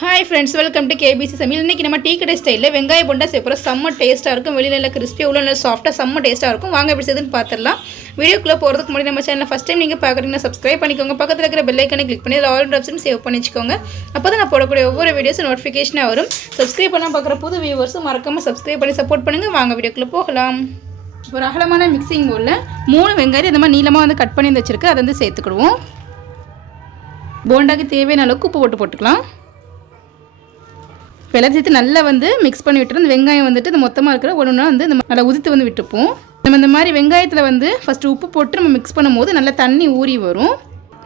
Hi friends welcome to KBC சமையல் இன்றைக்கி நம்ம டீ கடை ஸ்டைலில் வெங்காய போண்டா செய்ய செம்ம டேஸ்ட்டாக இருக்கும். வெளியில் நல்லா கிறிஸ்பியாக உள்ள நல்லா சாஃப்ட்டாக செம்ம டேஸ்ட்டாக இருக்கும். வாங்க எப்படி செய்யுதுன்னு பார்த்துடலாம் வீடியோக்குள்ளே போகிறதுக்கு முன்னாடி நம்ம சேனலில் ஃபஸ்ட் டைம் நீங்கள் பார்க்குறீங்கன்னா சப்ஸ்கிரைப் பண்ணிக்கோங்க. பக்கத்தில் இருக்கிற பெல்லைக்கனை கிளிக் பண்ணி அதில் ஆல் ஆப்ஷன் சேவ் பண்ணி வச்சுக்கோங்க. அப்போ தான் நான் போடக்கூடிய ஒவ்வொரு வீடியோஸும் நோட்டிஃபிகேஷனாக வரும். சப்ஸ்கிரைப் பண்ணால் பார்க்குற புது வியூவர்ஸும் மறக்காமல் சப்ஸ்கிரைப் பண்ணி சப்போர்ட் பண்ணுங்கள் வாங்க வீடியோக்குள்ளே போகலாம். ஒரு அகலமான மிக்சிங் போலில் மூணு வெங்காயம் இந்த மாதிரி நீளமாக வந்து கட் பண்ணி வச்சுருக்கு. அதை வந்து சேர்த்துக்கிடுவோம். போண்டாக்கு தேவையான அளவுக்கு உப்பு போட்டு போட்டுக்கலாம். வெள்ளை சேர்த்து நல்லா வந்து மிக்ஸ் பண்ணி விட்டுரு இந்த வெங்காயம் வந்துட்டு இந்த மொத்தமாக இருக்கிற ஒன்று ஒன்றா வந்து நம்ம நல்லா உதித்து வந்து விட்டுப்போம். நம்ம இந்த மாதிரி வெங்காயத்தில் வந்து ஃபஸ்ட்டு உப்பு போட்டு நம்ம மிக்ஸ் பண்ணும்போது நல்லா தண்ணி ஊறி வரும்.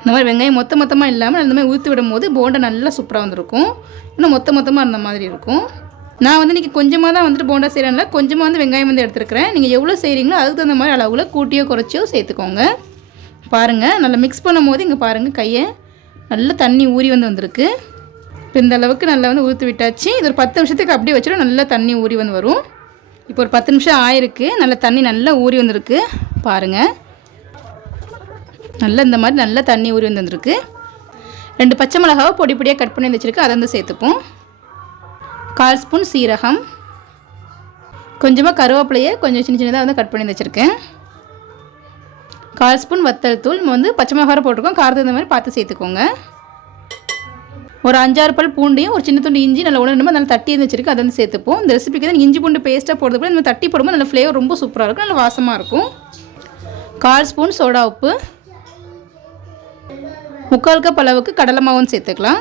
இந்த மாதிரி வெங்காயம் மொத்த மொத்தமாக இல்லாமல் அந்த மாதிரி ஊற்றி விடும் போது போண்டா நல்லா சூப்பராக வந்திருக்கும். இன்னும் மொத்த மொத்தமாக இருந்த மாதிரி இருக்கும். நான் வந்து இன்றைக்கி கொஞ்சமாக தான் வந்துட்டு போண்டா செய்கிறேன்ல கொஞ்சமாக வந்து வெங்காயம் வந்து எடுத்துருக்கிறேன். நீங்கள் எவ்வளோ செய்கிறீங்களோ அதுக்கு தகுந்த மாதிரி அளவில் கூட்டியோ குறைச்சியோ சேர்த்துக்கோங்க. பாருங்கள் நல்லா மிக்ஸ் பண்ணும் போது இங்கே பாருங்கள் கையை நல்லா தண்ணி ஊறி வந்து வந்திருக்கு. இப்போ இந்த அளவுக்கு நல்லா வந்து ஊற்றி விட்டாச்சு. இது ஒரு பத்து நிமிஷத்துக்கு அப்படியே வச்சிடும் நல்லா தண்ணி ஊறி வந்து வரும். இப்போ ஒரு பத்து நிமிஷம் ஆயிருக்கு. நல்லா தண்ணி நல்லா ஊறி வந்திருக்கு. பாருங்கள் நல்லா இந்த மாதிரி நல்லா தண்ணி ஊறி வந்து வந்திருக்கு. ரெண்டு பச்சை மிளகாவை பொடி பொடியாக கட் பண்ணி வச்சுருக்கு. அதை வந்து சேர்த்துப்போம். கால் ஸ்பூன் சீரகம். கொஞ்சமாக கருவேப்பிலையை கொஞ்சம் சின்ன சின்னதாக வந்து கட் பண்ணி வச்சுருக்கேன். கால் ஸ்பூன் வத்தல் தூள். நம்ம வந்து பச்சை மிளகாய் போட்டிருக்கோம். காரத்துக்கு இந்த மாதிரி பார்த்து சேர்த்துக்கோங்க. ஒரு அஞ்சாறு பல் பூண்டையும் ஒரு சின்ன துண்டு இஞ்சி நல்லா உடனே நல்லா தட்டி இருந்து வச்சிருக்கு அதை வந்து சேர்த்துப்போம். இந்த ரெசிபிக்கு தான் இஞ்சி பூண்டு பேஸ்ட்டாக போடுறது கூட நம்ம தட்டி போடும்போது நல்ல ஃப்ளேவர் ரொம்ப சூப்பராக இருக்கும் நல்ல வாசமாக இருக்கும். கால் ஸ்பூன் சோடா உப்பு. முக்கால் கப் அளவுக்கு கடலை மாவும் சேர்த்துக்கலாம்.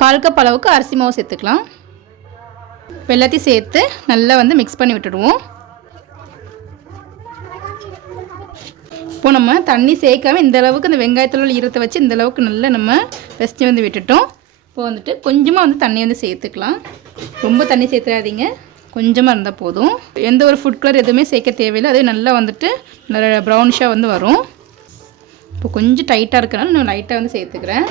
கால் கப் அளவுக்கு அரிசி மாவு சேர்த்துக்கலாம். எல்லாத்தையும் சேர்த்து நல்லா வந்து மிக்ஸ் பண்ணி விட்டுடுவோம். இப்போ நம்ம தண்ணி சேர்க்காம இந்த அளவுக்கு இந்த வெங்காயத்தில் உள்ள ஈரத்தை வச்சு இந்த அளவுக்கு நல்லா நம்ம பெஸ்ட்டு வந்து விட்டுட்டோம். இப்போ வந்துட்டு கொஞ்சமாக வந்து தண்ணி வந்து சேர்த்துக்கலாம். ரொம்ப தண்ணி சேர்த்துடாதீங்க கொஞ்சமாக இருந்தால் போதும். எந்த ஒரு ஃபுட் கலர் எதுவுமே சேர்க்க தேவையில்லை. அதே நல்லா வந்துட்டு நல்லா ப்ரௌனிஷாக வந்து வரும். இப்போ கொஞ்சம் டைட்டாக இருக்கிறனால நான் லைட்டாக வந்து சேர்த்துக்கிறேன்.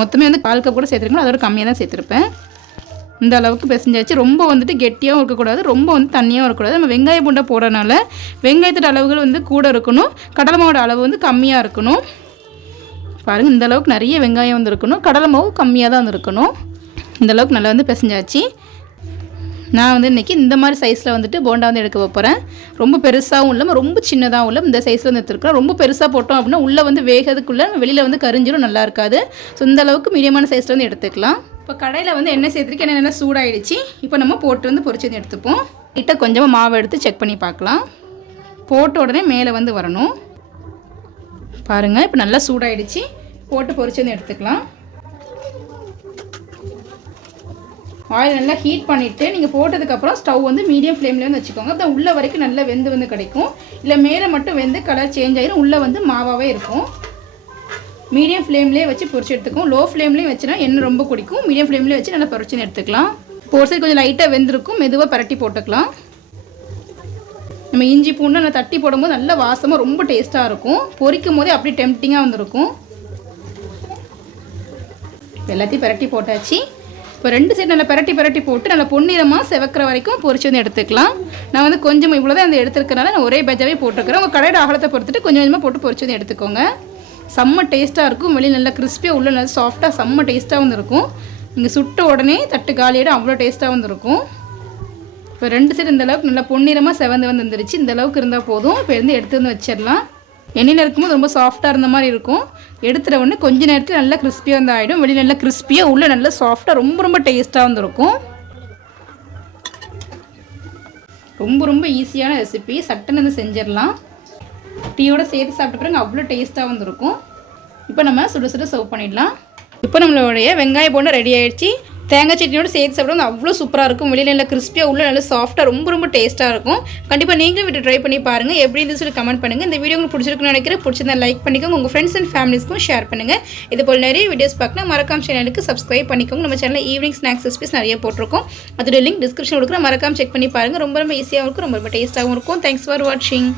மொத்தமே வந்து கால் கப் கூட சேர்த்துருக்கணும் அதோட கம்மியாக தான் சேர்த்துருப்பேன். இந்த அளவுக்கு பிசைஞ்சாச்சு. ரொம்ப வந்துட்டு கெட்டியாகவும் இருக்கக்கூடாது ரொம்ப வந்து தண்ணியாகவும் இருக்கக்கூடாது. நம்ம வெங்காய பூண்டை போடுறதுனால வெங்காயத்தோட அளவுகள் வந்து கூட இருக்கணும். கடலை மாவோட அளவு வந்து கம்மியாக இருக்கணும். பாருங்கள் இந்த அளவுக்கு நிறைய வெங்காயம் வந்து இருக்கணும். கடலை மாவு கம்மியாக தான் வந்து இருக்கணும். இந்த அளவுக்கு நல்லா வந்து பிசைஞ்சாச்சு. நான் வந்து இன்றைக்கி இந்த மாதிரி சைஸில் வந்துட்டு போண்டா வந்து எடுக்க போகிறேன் ரொம்ப பெருசாகவும் இல்லாமல் ரொம்ப சின்னதாகவும் இல்லை இந்த சைஸில் வந்து எடுத்துருக்கோம் ரொம்ப பெருசாக போட்டோம் அப்படின்னா உள்ளே வந்து வேகிறதுக்குள்ளே வெளியில் வந்து கரிஞ்சிடும் நல்லா இருக்காது. ஸோ இந்த அளவுக்கு மீடியமான சைஸில் வந்து எடுத்துக்கலாம். இப்போ கடையில் வந்து எண்ணெய் சேர்த்துருக்கு எண்ணெய் நல்லா சூடாயிடுச்சு. இப்போ நம்ம போட்டு வந்து பொரிச்சு வந்து எடுத்துப்போம். கிட்ட கொஞ்சமாக மாவு எடுத்து செக் பண்ணி பார்க்கலாம். போட்ட உடனே மேலே வந்து வரணும். பாருங்கள் இப்போ நல்லா சூடாயிடுச்சு. போட்டு பொரிச்சு வந்து எடுத்துக்கலாம். ஆயில் நல்லா ஹீட் பண்ணிவிட்டு நீங்கள் போட்டதுக்கப்புறம் ஸ்டவ் வந்து மீடியம் ஃப்ளேமில் வந்து வச்சுக்கோங்க. அப்போ உள்ள வரைக்கும் நல்லா வெந்து வந்து கிடைக்கும். இல்லை மேலே மட்டும் வெந்து கலர் சேஞ்ச் ஆகிடும் உள்ளே வந்து மாவாகவே இருக்கும். மீடியம் ஃப்ளேம்லேயே வச்சு பொரிச்சு எடுத்துக்கும். லோ ஃப்ளேம்லேயும் வச்சுனா எண்ணெய் ரொம்ப குடிக்கும். மீடியம் ஃப்ளேம்லேயே வச்சு நல்லா பொரிச்சுன்னு எடுத்துக்கலாம். இப்போ கொஞ்சம் லைட்டாக வெந்திருக்கும். மெதுவாக பரட்டி போட்டுக்கலாம். நம்ம இஞ்சி பூண்டு நல்லா தட்டி போடும்போது நல்ல வாசமாக ரொம்ப டேஸ்ட்டாக இருக்கும். பொரிக்கும் போதே அப்படி டெம்டிங்காக வந்திருக்கும். எல்லாத்தையும் பரட்டி போட்டாச்சு. இப்போ ரெண்டு சைடு நல்லா பரட்டி பரட்டி போட்டு நல்லா பொன்னிறமாக செவக்கிற வரைக்கும் பொரிச்சு வந்து எடுத்துக்கலாம். நான் வந்து கொஞ்சம் இவ்வளோ தான் அந்த எடுத்துருக்கனால நான் ஒரே பஜ்ஜாவே போட்டுக்கிறேன் உங்கள் கடையோட அகலத்தை பொறுத்துட்டு கொஞ்சம் கொஞ்சமாக போட்டு பொரிச்சு வந்து எடுத்துக்கோங்க. செம்ம டேஸ்ட்டாக இருக்கும். வெளியே நல்லா கிறிஸ்பியாக உள்ள நல்லா சாஃப்டாக செம்ம டேஸ்ட்டாக வந்துருக்கும். இங்கே சுட்ட உடனே தட்டு காலியிடம் அவ்வளோ டேஸ்ட்டாக வந்துருக்கும். இப்போ ரெண்டு சைடு இந்த அளவுக்கு நல்லா பொன்னிறமாக செவந்து வந்து வந்துருச்சு. இந்த அளவுக்கு இருந்தால் போதும். இப்போ இருந்து எடுத்து வந்து வச்சிடலாம். எண்ணெயில் இருக்கும்போது ரொம்ப சாஃப்டாக இருந்த மாதிரி இருக்கும். எடுத்துகிற உடனே கொஞ்ச நேரத்தில் நல்லா கிறிஸ்பியாக வந்து ஆகிடும் வெளியில் நல்லா கிறிஸ்பியாக உள்ளே நல்லா சாஃப்டாக ரொம்ப ரொம்ப டேஸ்ட்டாக வந்துருக்கும். ரொம்ப ரொம்ப ஈஸியான ரெசிபி சட்டுன்னு வந்து செஞ்சிடலாம். டீயோட சேர்த்து சாப்பிட்ட பிறகு அவ்வளோ டேஸ்ட்டாக வந்துருக்கும். இப்போ நம்ம சுட சுட சர்வ் பண்ணிடலாம். இப்போ நம்மளுடைய வெங்காய போண்டா ரெடி ஆகிடுச்சி தேங்காய் சட்னியோட சேர்த்து சாப்பிடும் அவ்வளோ சூப்பராக இருக்கும். வெளியில் நல்லா கிறிஸ்பியாக உள்ள நல்லா சாஃப்ட்டாக ரொம்ப ரொம்ப டேஸ்ட்டாக இருக்கும். கண்டிப்பாக நீங்களும் வீட்டு ட்ரை பண்ணி பாருங்கள் எப்படி இருந்து சொல்லி கமெண்ட் பண்ணுங்கள் இந்த வீடியோ உங்களுக்கு பிடிச்சிருக்குன்னு நினைக்கிறேன். பிடிச்சிருந்தா லைக் பண்ணிக்கோங்க. உங்கள் ஃப்ரெண்ட்ஸ் அண்ட் ஃபேமிலிஸ்க்கும் ஷேர் பண்ணுங்கள் இது போல் நிறைய வீடியோஸ் பார்க்கணும். மறக்காம சேனலுக்கு சப்ஸ்கிரைப் பண்ணிக்கோங்க. நம்ம சேனலில் ஈவினிங் ஸ்நாக்ஸ் ரெசிபிஸ் நிறைய போட்டிருக்கோம். அதோட லிங்க் டிஸ்கிரிப்ஷன் கொடுக்குற மறக்காம செக் பண்ணி பாருங்கள் ரொம்ப ரொம்ப ஈஸியாகவும் இருக்கும். ரொம்ப ரொம்ப டேஸ்ட்டாகவும் இருக்கும். தேங்க்ஸ் ஃபார் வாட்சிங்